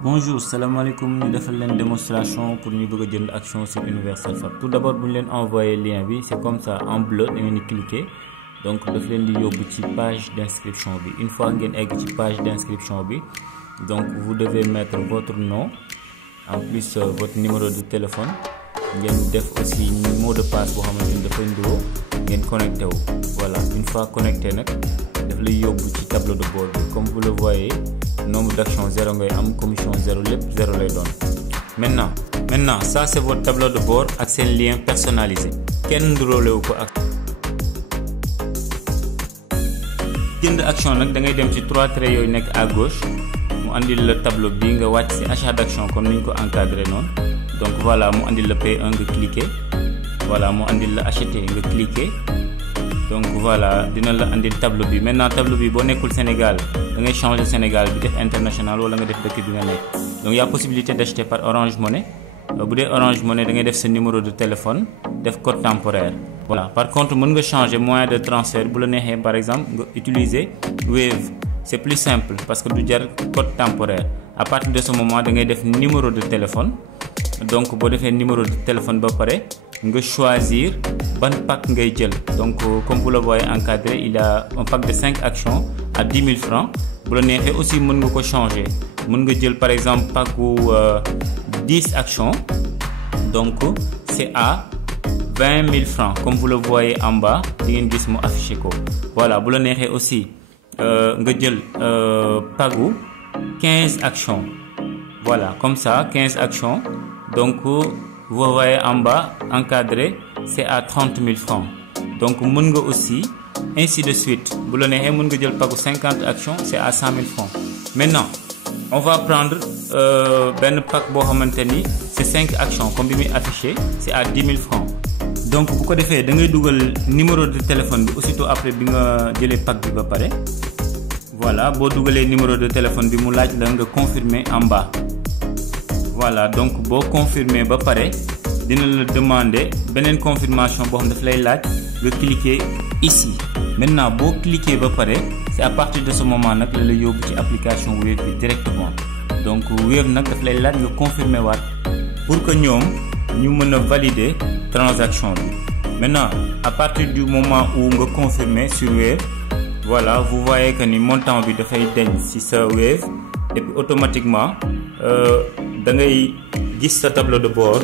Bonjour, salam alaikum. Nous avons une démonstration pour nous bëgg jënd action sur Universal Fab. Tout d'abord, vous leen envoyer le lien, c'est comme ça en bleu, vous allez cliquer. Donc, vous allez aller sur la page d'inscription. Une fois que vous avez la page d'inscription, donc vous devez mettre votre nom, en plus votre numéro de téléphone. Vous avez aussi un mot de passe pour vous connecter. Voilà, une fois connecté, vous allez aller sur le tableau de bord. Comme vous le voyez, nombre d'actions 0 ngay am, commission 0, lépp 0 lay doon. Maintenant ça c'est votre tableau de bord avec un lien personnalisé. Kenn ndurole wu ko ak jënd action nak da ngay dem ci 3 traits yoy nek à gauche mu andil le tableau bi nga wacc ci achat d'action comme niñ ko encadré non. Donc voilà, mu andil le P1 nga cliquer. Voilà, mu andil le acheter nga cliquer. Donc voilà, dina la andil tableau bi. Maintenant tableau bi bo nekul Sénégal, da ngay changer Sénégal bi def international wala nga def dëkk bi nga nek. Donc il y a possibilité d'acheter par Orange Money. Bu dé Orange Money da ngay def ce numéro de téléphone, def code temporaire. Voilà. Par contre, mën nga changer moyen de transfert bu la nexé par exemple nga utiliser Wave. C'est plus simple parce que du jar code temporaire. À partir de ce moment da ngay def numéro de téléphone. Donc bo défé numéro de téléphone ba paré nga choisir ban pack ngay jël. Donc comme vous le voyez encadré, il y a un pack de 5 actions à 10 000 francs. Bu la nexé aussi mën nga ko changer. Mën nga jël par exemple pack 10 actions. Donc c'est à 20 000 francs. Comme vous le voyez en bas, di ngeen gis mu affiché ko. Voilà, bu la nexé aussi nga jël pack 15 actions. Voilà, comme ça 15 actions. Donc vous voyez en bas encadré, c'est à 30 000 francs. Donc mën nga aussi ainsi de suite. Bu la nexé mën nga jël pack 50 actions, c'est à 100 000 francs. Maintenant, on va prendre ben pack bo xamanteni c'est 5 actions comme bi mi affiché, c'est à 10 000 francs. Donc bu ko défé da ngay duggal numéro de téléphone bi aussitôt après bi nga jëlé pack bi ba paré. Voilà, bo duggalé numéro de téléphone bi mu laaj la nga confirmer en bas. Voilà, donc bo confirmer ba paré dina la demander benen confirmation bo xam daf lay laaj nga cliquer ici. Maintenant bo cliquer ba paré, c'est à partir de ce moment nak la yóbbu ci application Wave bi directement. Donc Wave nak daf lay laaj nga confirmer waat pour que ñom ñu mëna valider transaction bi. Maintenant, à partir du moment où nga confirmer sur Wave, voilà, vous voyez que ni montant bi dafay deñ ci sa Wave et puis automatiquement da ngay gis sa tableau de bord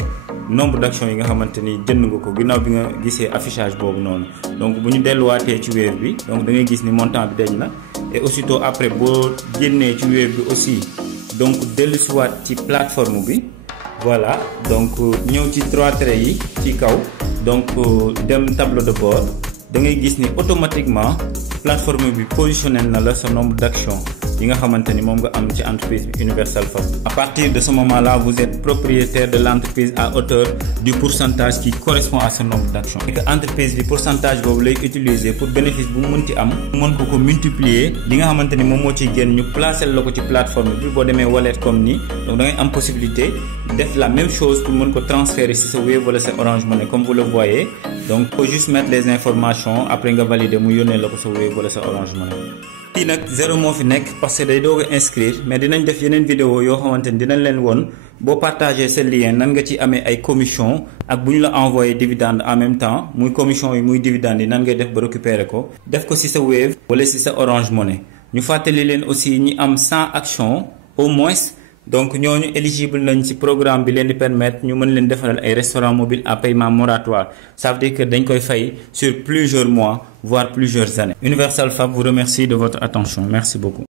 nombre d'actions yi nga xamanteni jënd nga ko ginaaw bi nga gisee affichage bobu non. Donc buñu delluwaatee ci Wave bi, donc da ngay gis ni montant bi deñ na et aussitôt après bo génné ci Wave bi aussi donc dellusiwaat ci plateforme bi. Voilà, donc ñëw ci 3 traits yi ci kaw, donc dem tableau de bord da ngay gis ni automatiquement plateforme bi positionné na la sa nombre d'actions yi nga xamanteni mom nga am ci entreprise Universal Fab. À partir de ce moment-là, vous êtes propriétaire de l'entreprise à hauteur du pourcentage qui correspond à ce nombre d'actions. Et que entreprise bi pourcentage bobu lay utiliser pour bénéfice bu mënti am, mën ko multiplier li nga xamanteni mom mo ci gën ñu placer lako ci plateforme bi bo démé wallet comme ni. Donc da ngay am possibilité def la même chose pour mën ko transférer ci sa Wave wala sa Orange Money comme vous le voyez. Donc faut juste mettre les informations après nga valider mu yónnee lako sa Wave wala sa Orange Money. Fii nag 0 moo fi nekk parce que day doog a inscrire mais dinañ def yeneen vidéo yoo xamante ni dinañ leen woon boo partager ce lien nan nga ci amee ay commission ak bu ñu la envoyé dividende en même temps muy commission yi muy dividende yi nan ngay def ba récupérer ko def ko ci sa Wave wala ci sa Orange Money. Ñu fàttali leen aussi ñi am 100 actions au moins, donc ñooñu éligible nañ ci programme bi leen di permettre ñu mën leen defaral ay restaurants mobiles à paiement moratoire. Ça veut dire que dañ koy fay sur plusieurs mois voire plusieurs années. Universal Fab vous remercie de votre attention. Merci beaucoup.